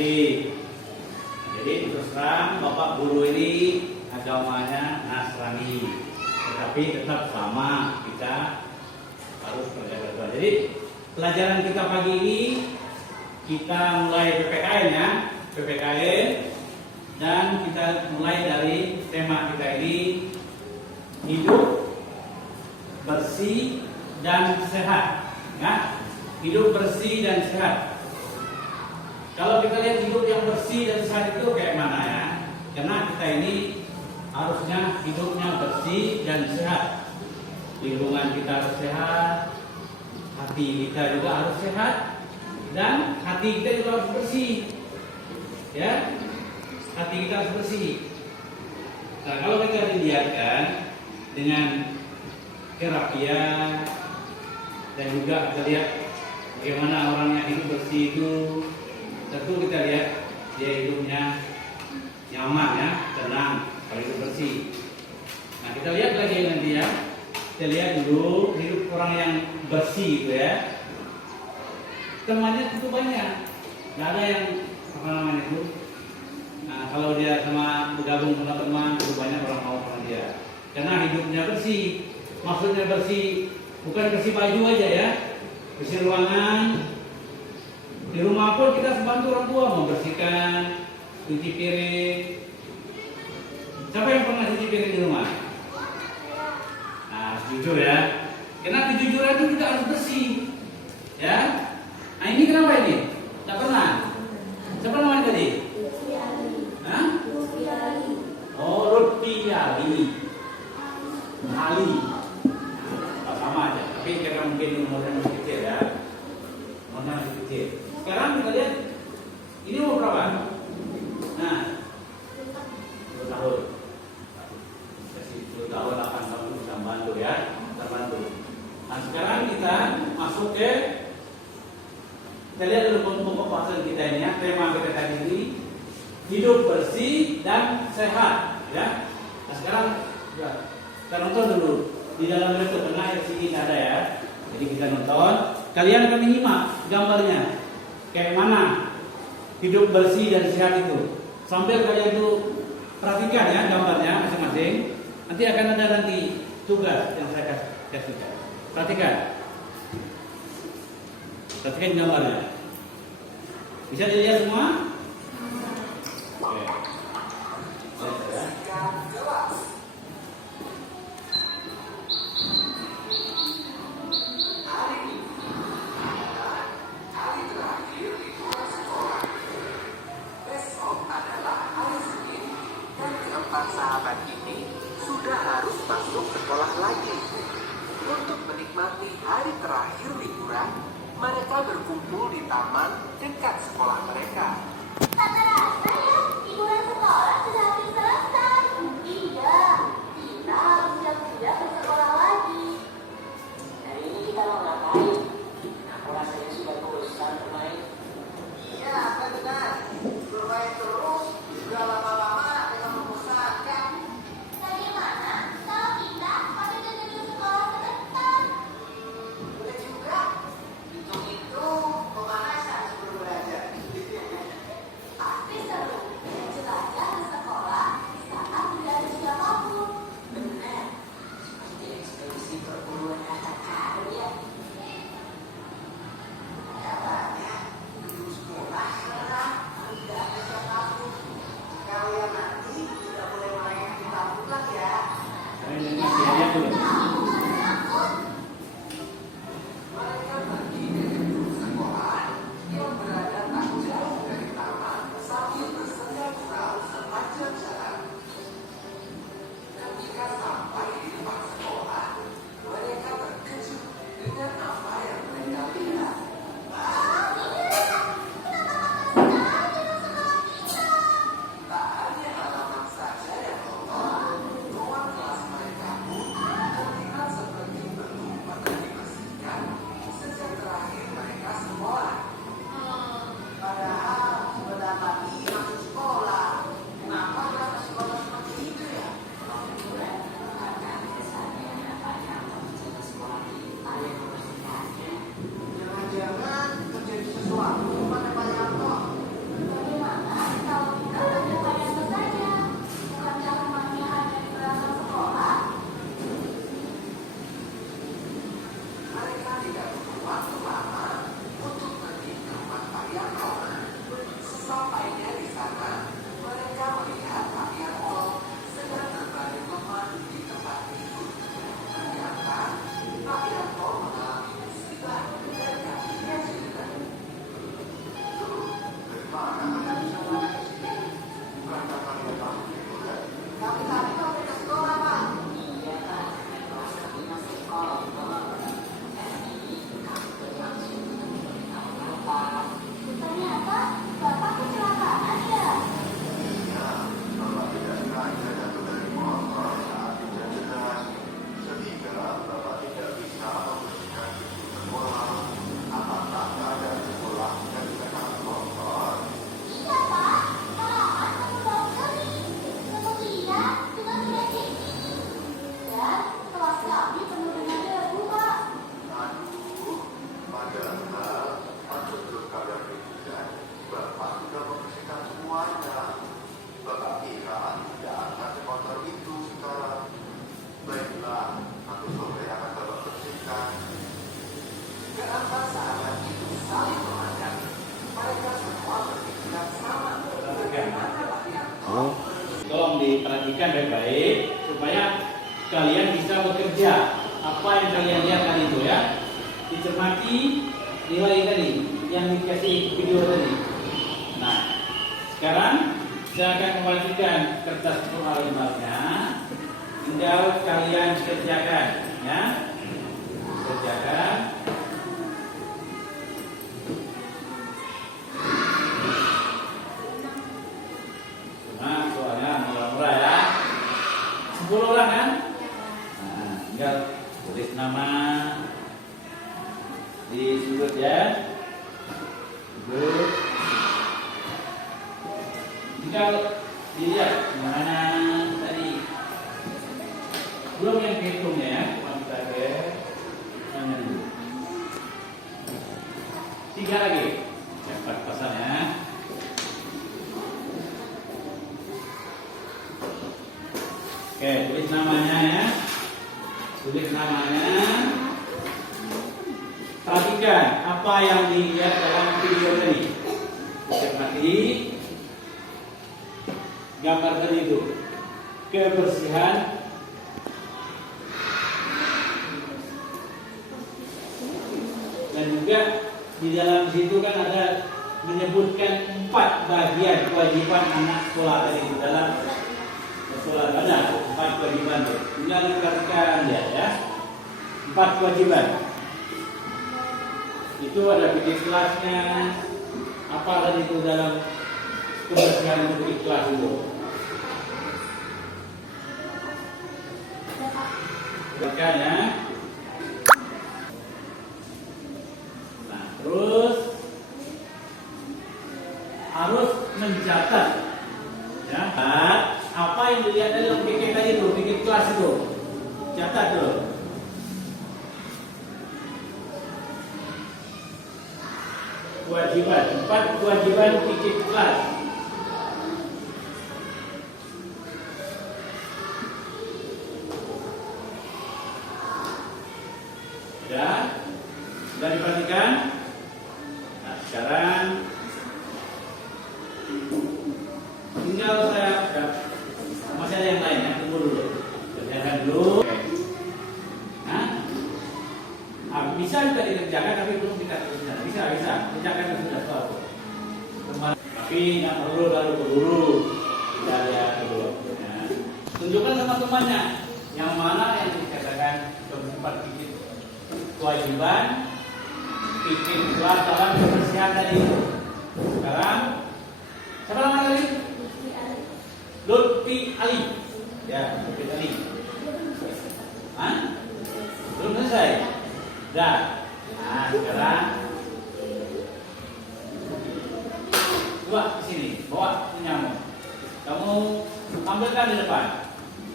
kasih. Jadi terus terang Bapak guru ini agamanya Nasrani, tetapi tetap sama kita harus berjaga-jaga. Jadi pelajaran kita pagi ini kita mulai PPKN ya, PPKN, dan kita mulai dari tema kita ini hidup bersih dan sehat. Ya, hidup bersih dan sehat. Kalau kita lihat hidup yang bersih dan sehat itu kayak mana ya? Karena kita ini harusnya hidupnya bersih dan sehat. Lingkungan kita harus sehat, hati kita juga harus sehat, dan hati kita juga harus bersih. Ya, hati kita harus bersih. Nah, kalau kita dilihatkan dengan terapia dan juga kita lihat bagaimana orang yang hidup bersih itu, tentu kita lihat dia hidupnya nyaman ya, tenang kalau hidup bersih. Nah, kita lihat lagi nanti ya. Kita lihat dulu hidup orang yang bersih itu ya. Temannya tentu banyak. Nggak ada yang apa namanya itu. Nah, kalau dia sama bergabung sama teman, tentu banyak orang mau sama dia. Karena hidupnya bersih. Maksudnya bersih bukan bersih baju aja ya. Bersih ruangan. Di rumah pun kita bantu orang tua membersihkan, cuci piring. Siapa yang pernah cuci piring di rumah? Nah, jujur ya. Karena kejujuran itu kita harus bersih. Ya. Nah, ini kenapa ini? Tidak pernah. Siapa namanya tadi? Hah? Oh, Lutfi Ali. Ali. Nah, sama aja. Tapi karena mungkin umurnya masih kecil ya. Umurnya masih kecil. Sekarang kita lihat ini umur berapa? Nah, 2 tahun. Kasih 2 tahun 8 tahun bisa bantu ya, terbantu. Nah, sekarang kita masuk ke kita lihat dulu pokok bahasan kita ini ya. Tema kita tadi ini hidup bersih dan sehat ya. Nah, sekarang ya, kita nonton dulu di dalam laptop tengah di sini ada ya. Jadi kita nonton. Kalian akan menyimak gambarnya. Kayak mana hidup bersih dan sehat itu. Sambil kalian itu perhatikan ya gambarnya masing-masing. Nanti akan ada nanti tugas yang saya kasihkan. Perhatikan. Perhatikan gambarnya. Bisa dilihat semua? Oke. Sahabat ini sudah harus masuk sekolah lagi. Untuk menikmati hari terakhir liburan, mereka berkumpul di taman dekat sekolah mereka. Tak terasa ya, liburan sekolah sudah habis selesai. Iya, kita harus siap-siap bersekolah lagi. Hari ini kita mau ngapain? Aku rasanya sudah bosan bermain. Iya, benar. Bermain terus juga lama-lama dengan membosankan. Bagaimana kalau kita pakai jajan ke sekolah sebentar? Boleh juga. Itu pemanasan sebelum belajar. Pasti seru. Jelajah ke dicermati nilai tadi yang dikasih video tadi. Nah, sekarang saya akan membagikan kertas lembarnya. Tinggal kalian kerjakan, ya. Kerjakan. Cuma soalnya murah-murah ya. 10 orang kan? Nah, tinggal tulis nama di sudut ya. Sudut. Tinggal dilihat mana tadi. Belum yang hitung ya, kita ke mana dulu. 3 lagi, cepat pasangnya. Oke, tulis namanya ya, tulis namanya. Perhatikan apa yang dilihat dalam video tadi. Cermati gambar tadi itu, kebersihan. Dan juga di dalam situ kan ada menyebutkan 4 bagian kewajiban anak sekolah tadi di dalam sekolah ada 4 kewajiban itu. Tinggal diperhatikan ya. 4 kewajiban. Itu ada bikin kelasnya. Apa tadi itu dalam kebersihan untuk bikin kelas itu. Perhatikan ya. Terus harus mencatat ya, apa yang dilihat dalam bikin tadi itu, bikin kelas itu, catat dulu. Kewajiban, 4 kewajiban bikin kelas. Ya, sudah diperhatikan. Sekarang tinggal saya masih ada yang lain ya, tunggu dulu. Kerjakan dulu. Bisa kita dikerjakan tapi belum kita kerjakan. Bisa kerjakan sudah tahu. Tapi nggak perlu lalu ke guru. Kita lihat dulu. Ya. Tunjukkan sama temannya yang mana yang dikatakan keempat titik kewajiban. Bikin kelas dalam kebersihan tadi. Sekarang siapa nama tadi? Lutfi Ali. Ya, Lutfi Ali. Belum selesai. Dah. Nah, sekarang coba ke sini, bawa penyamun. Kamu tampilkan di depan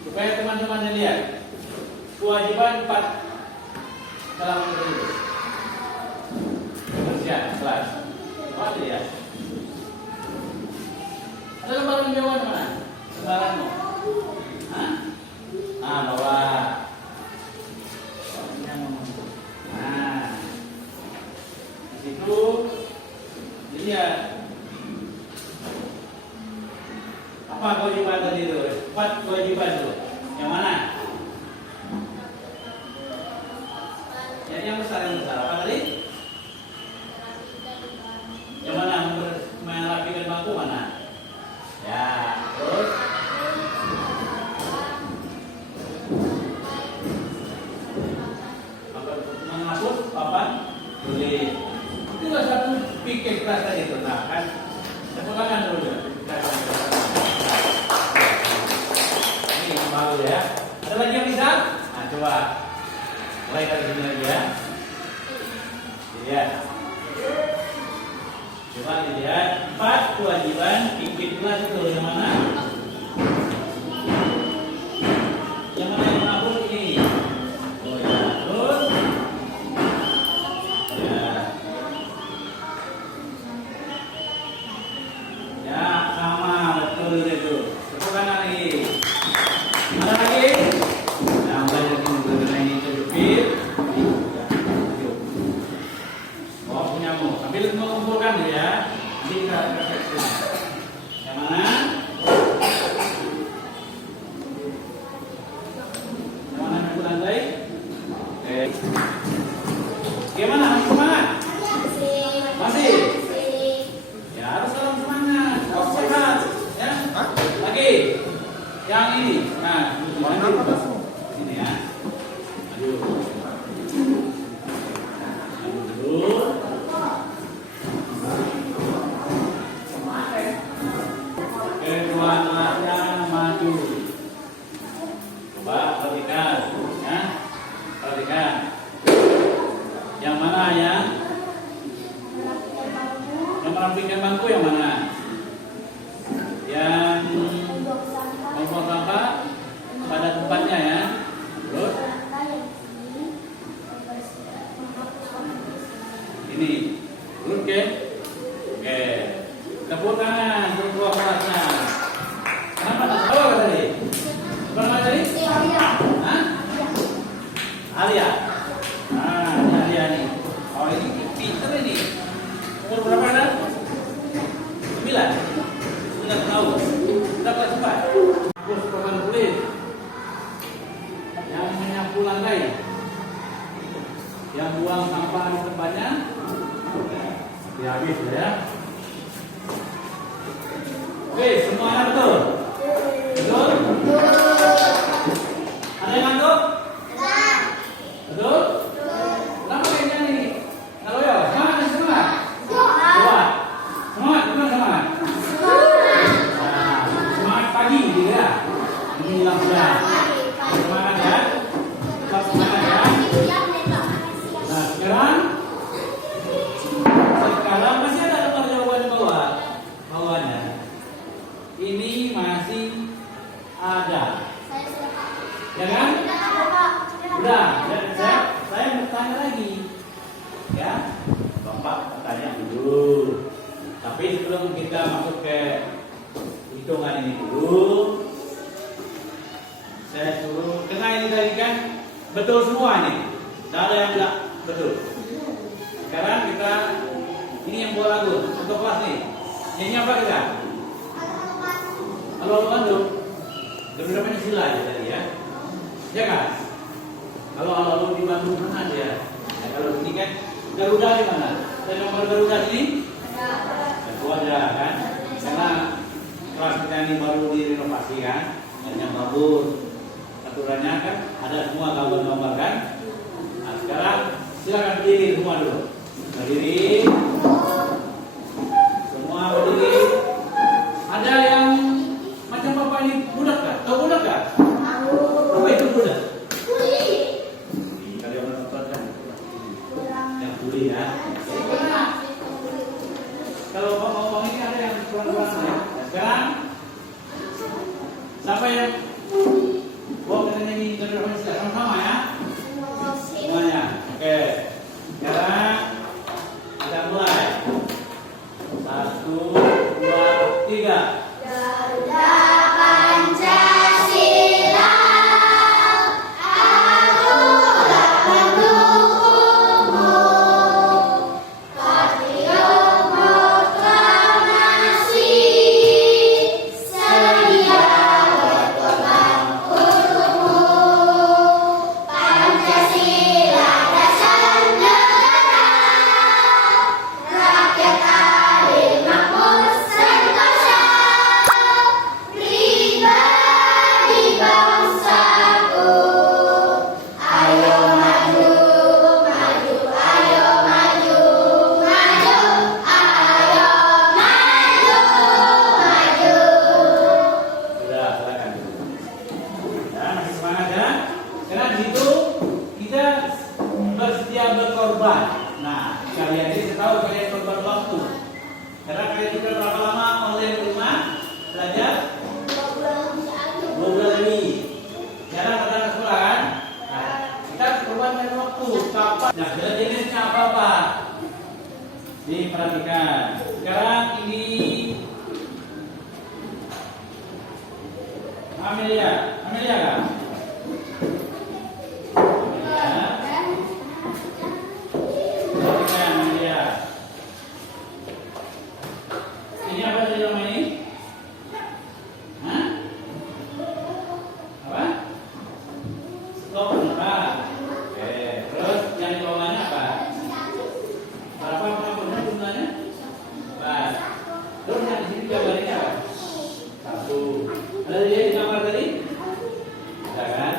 supaya teman-teman lihat kewajiban 4 dalam itu. Ya, kelas. Apa ya? Ada lembaran jawaban mana? Lembaranmu? Hah? Nah, bawa. Nah, di situ lihat apa kewajiban tadi itu? 4 kewajiban itu. Yang mana? Yang besar apa tadi? Yang mana merapikan bangku mana? Ya, terus menghapus papan tulis. Itu nggak satu pikir kelas tadi itu, nah kan? Sekolahkan dulu ya. Ini baru ya. Ada lagi yang bisa? Nah, coba mulai dari sini lagi ya. Lihat. Coba dilihat 4 kewajiban bikin kelas itu yang mana? Yang mana yang menghapus ini? Oh ya, terus ya. Ya, sama betul itu. Tepuk kanan lagi. Mana lagi? Nah, mulai dari sini bergerak ini terjepit. Bawa punyamu. Sambil mengumpulkan ya. Nanti kita refleksi. Yang mana? Yang mana yang lantai? Oke. Gimana? merapikan bangku yang mana? Yang membuang sampah pada tempatnya ya. Terus ini, terus oke, tepuk tangan untuk dua kelasnya. Kenapa tak tahu tadi? Berapa tadi? Hah? Alia. Nah, ini Alia nih. Oh ini pinter ini. Umur berapa kan? 9. Sudah tahu. Dapat cepat. Terus papan kulit. Yang menyapu lantai. Yang buang sampah di tempatnya. Ya habis ya. Oke, semua anak betul? Betul? Ada yang ngantuk? Betul? Kenapa kayaknya nih? Kalau ya, semangat nih semangat. Semangat. Semangat, gimana semangat? Nah, semangat pagi gitu ya. Ini hilang sudah. Semangat ya. Tetap semangat ya. Nah, sekarang masih ada nomor jawaban bawahnya. Ini masih ada. Ya kan? Udah, saya mau tanya lagi. Ya, Bapak tanya dulu. Tapi sebelum kita masuk ke hitungan ini dulu, saya suruh dengar ini tadi kan betul semua nih. Tidak ada yang tidak betul. Sekarang kita ini yang buat lagu untuk kelas nih. Ini apa kita? Halo Bandung. Beberapa sila aja tadi ya. Ya kan? Kalau halo di Bandung mana dia? Ya, kalau ini kan Garuda di mana? Ada nomor Garuda ini? Itu ada kan? Karena kelas kita ini baru direnovasi kan, yang bagus. Aturannya kan ada semua gambar-gambar kan? Nah sekarang silakan berdiri semua dulu. Berdiri. Semua berdiri. Ada yang macam bapak ini budak kan? Tahu budak kan? Apa itu budak? Kalau orang nonton kan? Yang tuli ya. Kalau ngomong ini ada yang pelan-pelan ya. Sekarang siapa yang katanya ini sama-sama ya? Semuanya. Oke. Sekarang kita mulai. 1, 2, 3. Garuda Pancasila, akulah pendukungmu. Patriot proklamasi, sedia berkorban untukmu. Pancasila dasar negara, rakyat adil makmur sentosa, pribadi bangsaku. Ayo maju, maju, ayo maju, maju, ayo maju, maju. Sudah, silakan. Ya, masih semangat ya. Karena di situ kita bersedia berkorban. Nah, kalian ini saya tahu kalian korban waktu. Karena kalian sudah berapa lama online di rumah belajar? 2 bulan lebih. Jarang datang ke sekolah kan? Nah, kita korbankan waktu. Kapan? Nah, jenisnya apa-apa. Diperhatikan. Sekarang ini Amelia kan? Amelia. Perhatikan Amelia. Ini apa tadi nama ini? Hah? Apa? Stop apa? Oke. Terus yang di bawahnya apa? Berapa pokoknya jumlahnya? 4. Terus yang di sini jawabannya apa? 1. Ada dia di kamar tadi? Ada kan?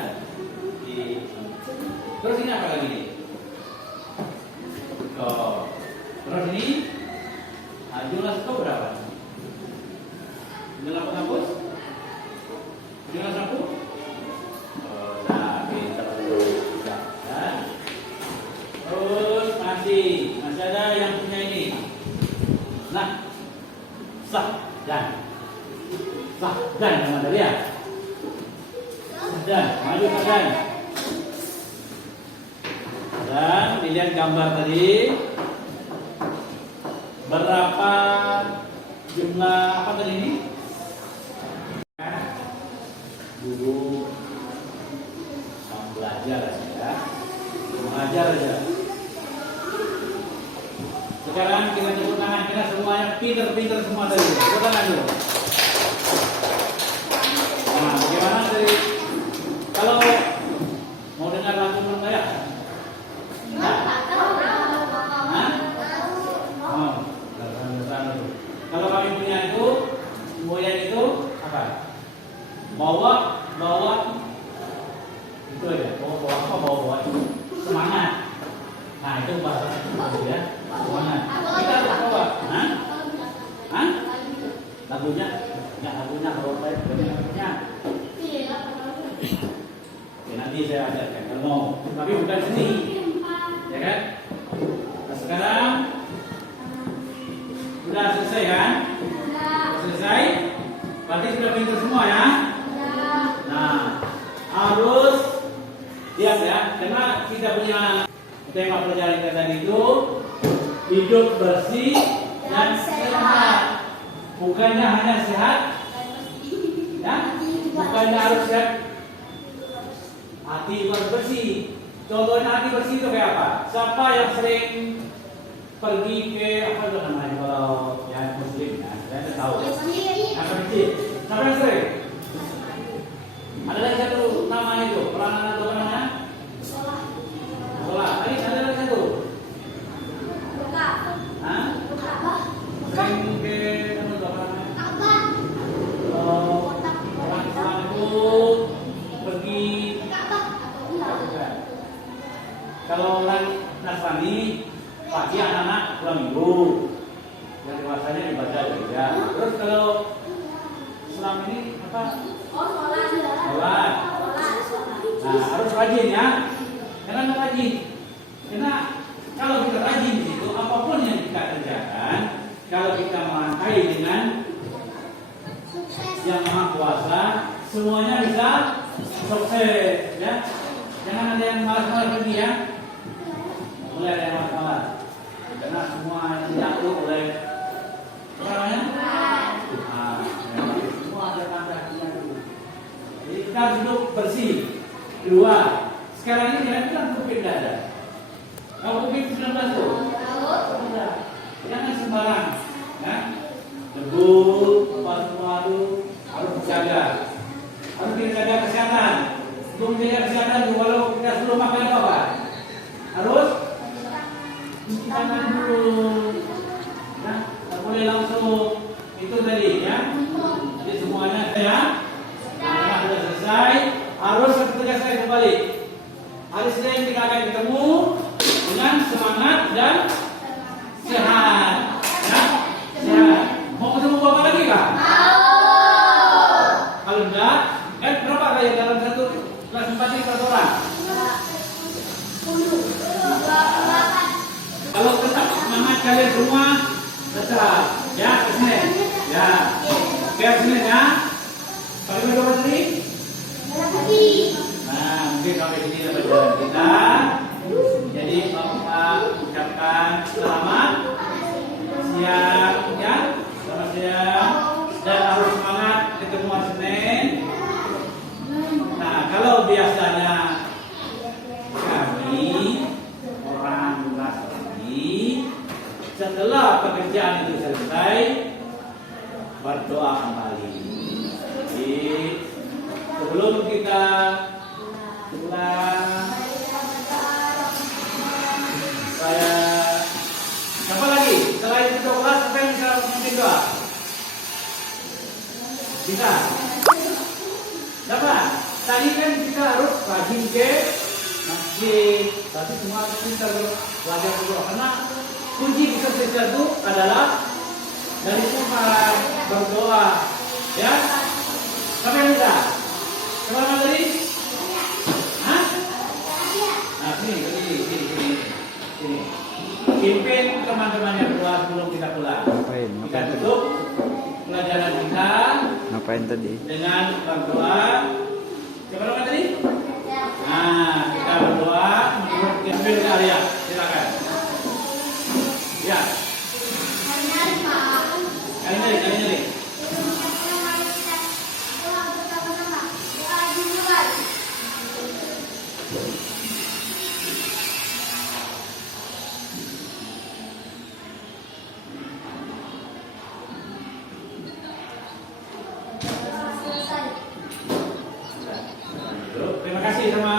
Terus ini apa lagi nih? Oh. Terus ini jumlah stop berapa? Jumlah penghapus? Jumlah sapu? Oh, nah, pintar dulu. Nah. Terus masih ada yang punya ini. 6. Nah, dan nama tadi ya. Dan maju ke dan dilihat gambar tadi berapa jumlah apa tadi ini? Dulu belajar ya, mengajar aja. Sekarang kita tepuk tangan, kita semuanya pinter-pinter semua tadi. Tepuk tangan dulu. Nah, bagaimana tadi? Kalau mau dengar lagu belum ya? Kalau kami punya itu, semboyan itu apa? Bawa itu aja. Bawa semangat. Nah itu bahasa ya, semangat. Kita harus bawa. Lagunya kalau baik lagunya. Ya, nanti saya ajarkan kalau mau. Tapi bukan seni, ya kan? Nah, sekarang sudah selesai kan? Selesai. Berarti sudah pintar semua ya? Nah, harus lihat ya, karena kita punya tema pelajaran kita tadi itu hidup bersih dan sehat. Bukannya hanya sehat, ya? Bukannya harus sehat. Hati harus bersih. Contohnya hati bersih itu kayak apa? Siapa yang sering pergi ke apa itu namanya kalau yang muslim ya? Saya tahu. Yang pergi. Siapa yang sering? Ada lagi satu nama itu, peranan atau namanya? Sekolah. Ada lagi satu. Hah? Sering ke apa namanya? Orang Islam itu pergi. Kalau orang Nasrani pagi anak-anak pulang minggu, yang dewasanya ibadah gereja. Terus kalau Islam ini apa? Sholat. Nah, harus rajin ya. Karena rajin. Karena kalau kita rajin di situ, apapun yang kita kerjakan, kalau kita merangkai dengan Yang Maha Kuasa, semuanya bisa sukses ya. Jangan ada yang malas-malas pergi ya. Mulai ada yang malas-malas. Karena semua yang diatur oleh apa namanya? Semua ada tanda-tanda dulu. Jadi kita harus hidup bersih. Kedua, sekarang ini jangan COVID tidak ada. Kalau COVID-19 itu, jangan sembarang, ya. Debu, apa semua itu harus dijaga. Harus kita jaga kesehatan. Untuk menjaga kesehatan, walau kita sebelum makan apa? Harus cuci tangan dulu. Nah, tak boleh langsung itu tadi ya. Jadi semuanya ya. Nah, sudah selesai. Harus seperti saya kembali. Hari Senin kita akan ketemu dengan semangat dan sehat. Ya, sehat. Mau ketemu Bapak lagi kah? Kalau enggak, berapa kali dalam satu kelas 4 ini berapa orang? Kalau tetap semangat kalian semua, tetap ya ke Senin. Ya, ke Senin ya. Bagaimana Bapak tadi? Nah, mungkin sampai sini dapat jalan kita. Jadi Bapak ucapkan selamat siang ya, selamat siang dan harus semangat ketemu hari Senin. Nah, kalau biasanya kami orang Nasrani setelah pekerjaan itu selesai berdoa kembali. Jadi sebelum kita pulang, saya siapa lagi? Selain itu kelas, siapa yang bisa memimpin doa? Bisa? Siapa? Tadi kan kita harus rajin ke masjid, tapi semua kita belajar berdoa. Karena kunci kesuksesan itu adalah dari Tuhan berdoa, ya. Siapa yang bisa? Siapa yang tadi? Hah? Nah, sini. pimpin teman-teman yang keluar sebelum kita pulang. Ngapain? Kita Ngapain tadi? tutup pelajaran kita Ngapain tadi? dengan berdoa. Coba doa tadi. Nah, kita berdoa menurut pimpin ke area. Silakan. Ya. Kali ini. Terima kasih sama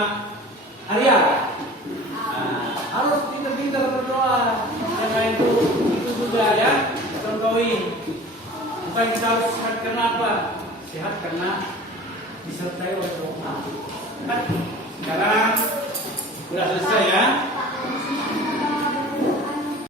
Arya. Nah, harus pintar-pintar berdoa. Karena itu juga ya, contohin. Bukan kita harus sehat karena apa? Sehat karena disertai oleh doa. Nah, sekarang sudah selesai ya.